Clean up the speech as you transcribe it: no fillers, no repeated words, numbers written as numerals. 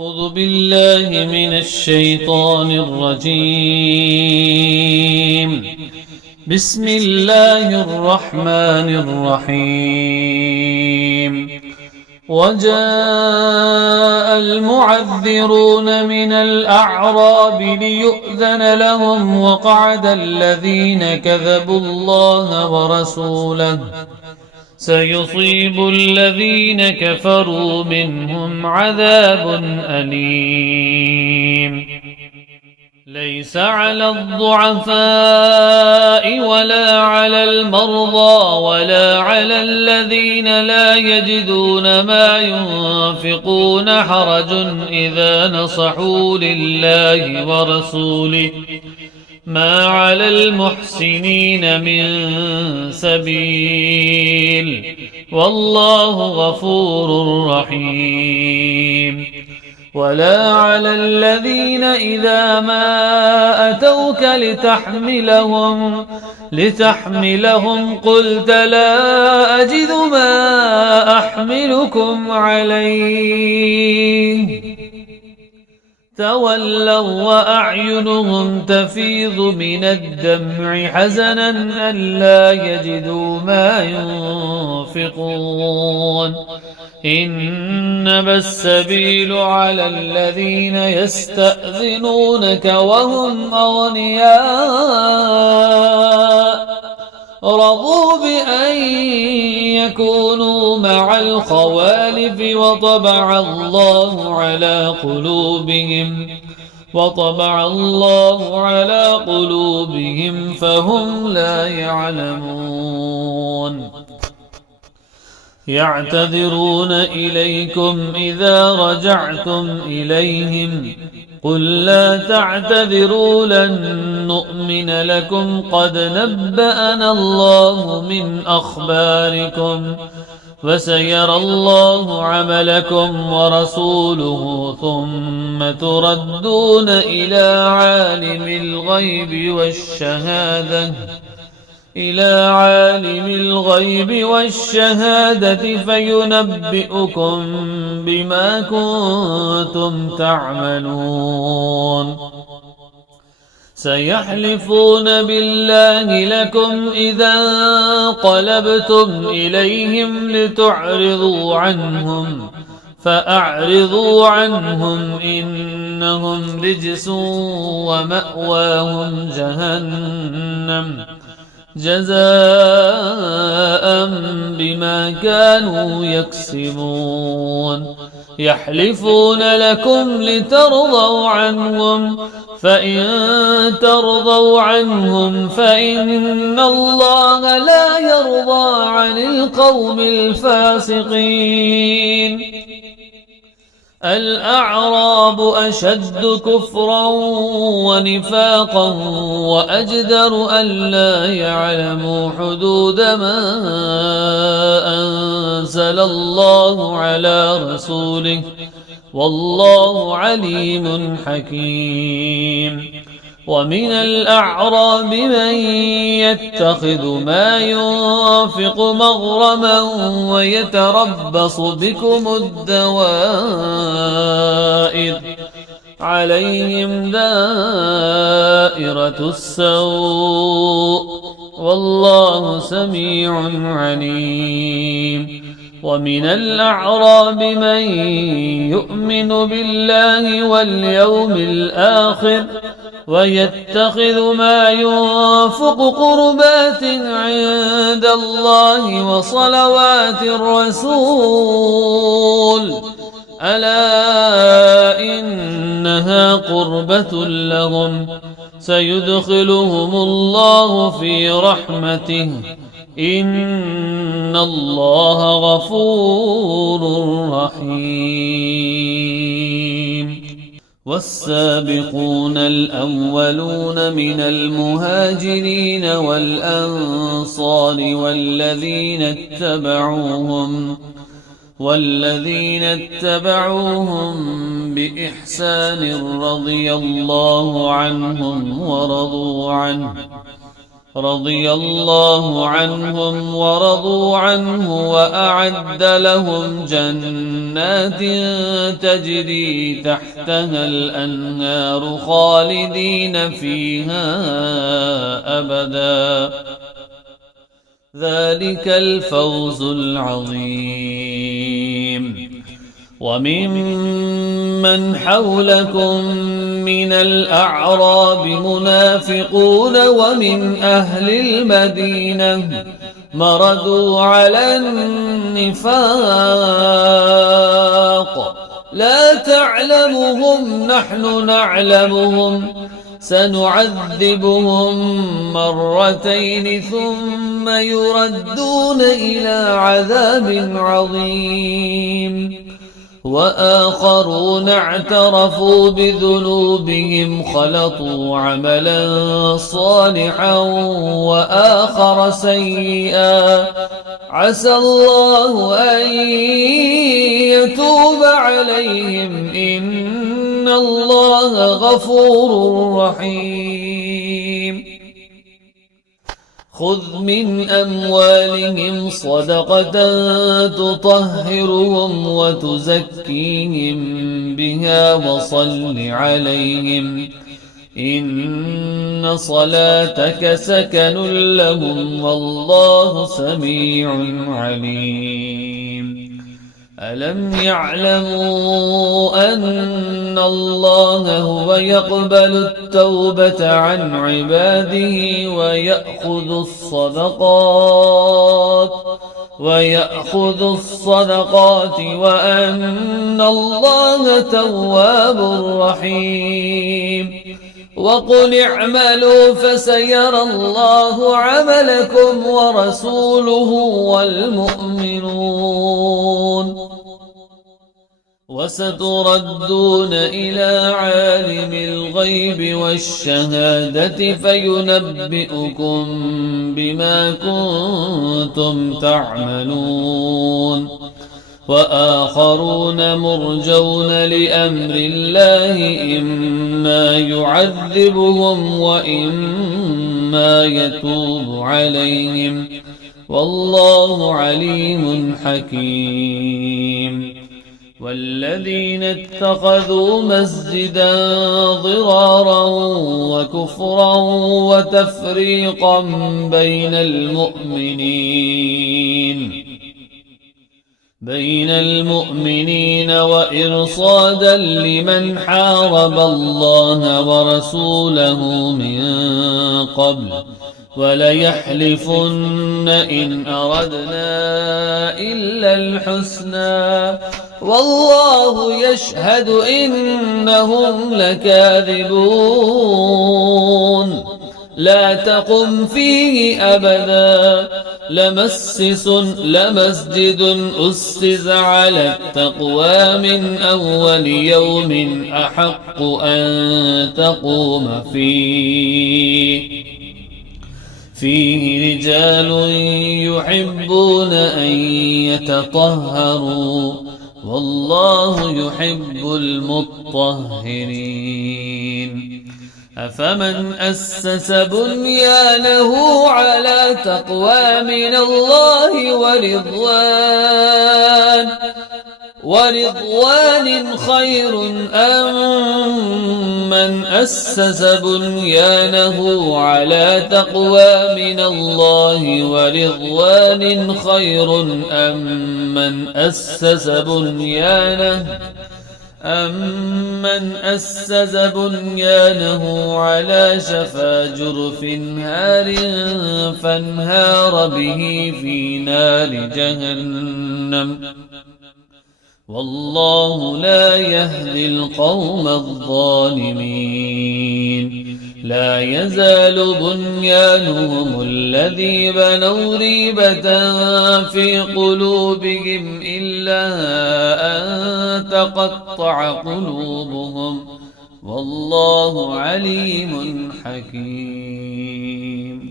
أعوذ بالله من الشيطان الرجيم. بسم الله الرحمن الرحيم. وجاء المعذرون من الأعراب ليؤذن لهم وقعد الذين كذبوا الله ورسوله سيصيب الذين كفروا منهم عذاب أليم. ليس على الضعفاء ولا على المرضى ولا على الذين لا يجدون ما ينفقون حرج إذا نصحوا لله ورسوله ما على المحسنين من سبيل والله غفور رحيم. ولا على الذين إذا ما أتوك لتحملهم قلت لا أجد ما أحملكم عليه تولوا وأعينهم تفيض من الدمع حزنا ألا يجدوا ما ينفقون إنما السبيل على الذين يستأذنونك وهم أغنياء رضوا بأن يكونوا مع الخوالف وطبع الله على قلوبهم فهم لا يعلمون. يعتذرون إليكم إذا رجعتم إليهم قل لا تعتذروا لن نؤمن لكم قد نبأنا الله من أخباركم وسيرى الله عملكم ورسوله ثم تردون إلى عالم الغيب والشهادة فينبئكم بما كنتم تعملون. سيحلفون بالله لكم إذا انقلبتم إليهم لتعرضوا عنهم فأعرضوا عنهم إنهم رجس ومأواهم جهنم جزاء بما كانوا يكسبون. يحلفون لكم لترضوا عنهم فإن ترضوا عنهم فإن الله لا يرضى عن القوم الفاسقين. الأعراب أشد كفرا ونفاقا وأجدر ألا يعلموا حدود ما أنزل الله على رسوله والله عليم حكيم. ومن الأعراب من يتخذ ما ينفق مغرما ويتربص بكم الدوائر عليهم دائرة السوء والله سميع عليم. ومن الأعراب من يؤمن بالله واليوم الآخر ويتخذ ما ينفق قربات عند الله وصلوات الرسول ألا إنها قربة لهم سيدخلهم الله في رحمته إن الله غفور رحيم. والسابقون الأولون من المهاجرين والأنصار والذين اتبعوهم بإحسان رضي الله عنهم ورضوا عنه رضي الله عنهم ورضوا عنه وأعد لهم جنات تجري تحتها الأنهار خالدين فيها أبدا ذلك الفوز العظيم. وممن حولكم من الأعراب منافقون ومن أهل المدينة مردوا على النفاق لا تعلمهم نحن نعلمهم سنعذبهم مرتين ثم يردون إلى عذاب عظيم. وآخرون اعترفوا بذنوبهم خلطوا عملا صالحا وآخر سيئا عسى الله أن يتوب عليهم إن الله غفور رحيم. خذ من أموالهم صدقة تطهرهم وتزكيهم بها وصل عليهم إن صلاتك سكن لهم والله سميع عليم. ألم يعلموا أن الله هو يقبل التوبة عن عباده ويأخذ الصدقات وأن الله تواب رحيم. وقل اعملوا فسيرى الله عملكم ورسوله والمؤمنون وستردون إلى عالم الغيب والشهادة فينبئكم بما كنتم تعملون. وآخرون مرجون لأمر الله إما يعذبهم وإما يتوب عليهم والله عليم حكيم. والذين اتخذوا مسجدا ضرارا وكفرا وتفريقا بين المؤمنين وإرصادا لمن حارب الله ورسوله من قبل وليحلفن إن أردنا إلا الحسنى والله يشهد إنهم لكاذبون. لا تقم فيه أبدا لمسجد أسس على التقوى من أول يوم أحق أن تقوم فيه رجال يحبون أن يتطهروا والله يحب المطهرين. أفمن أسس بنيانه على تقوى من الله ورضوان خير أم من أسس بنيانه على تقوى من الله ورضوان خير أم من أسس بنيانه على شفا جرف هار فانهار به في نار جهنم والله لا يهدي القوم الظالمين. لا يزال بنيانهم الذي بنوا ريبة في قلوبهم إلا أن تقطع قلوبهم والله عليم حكيم.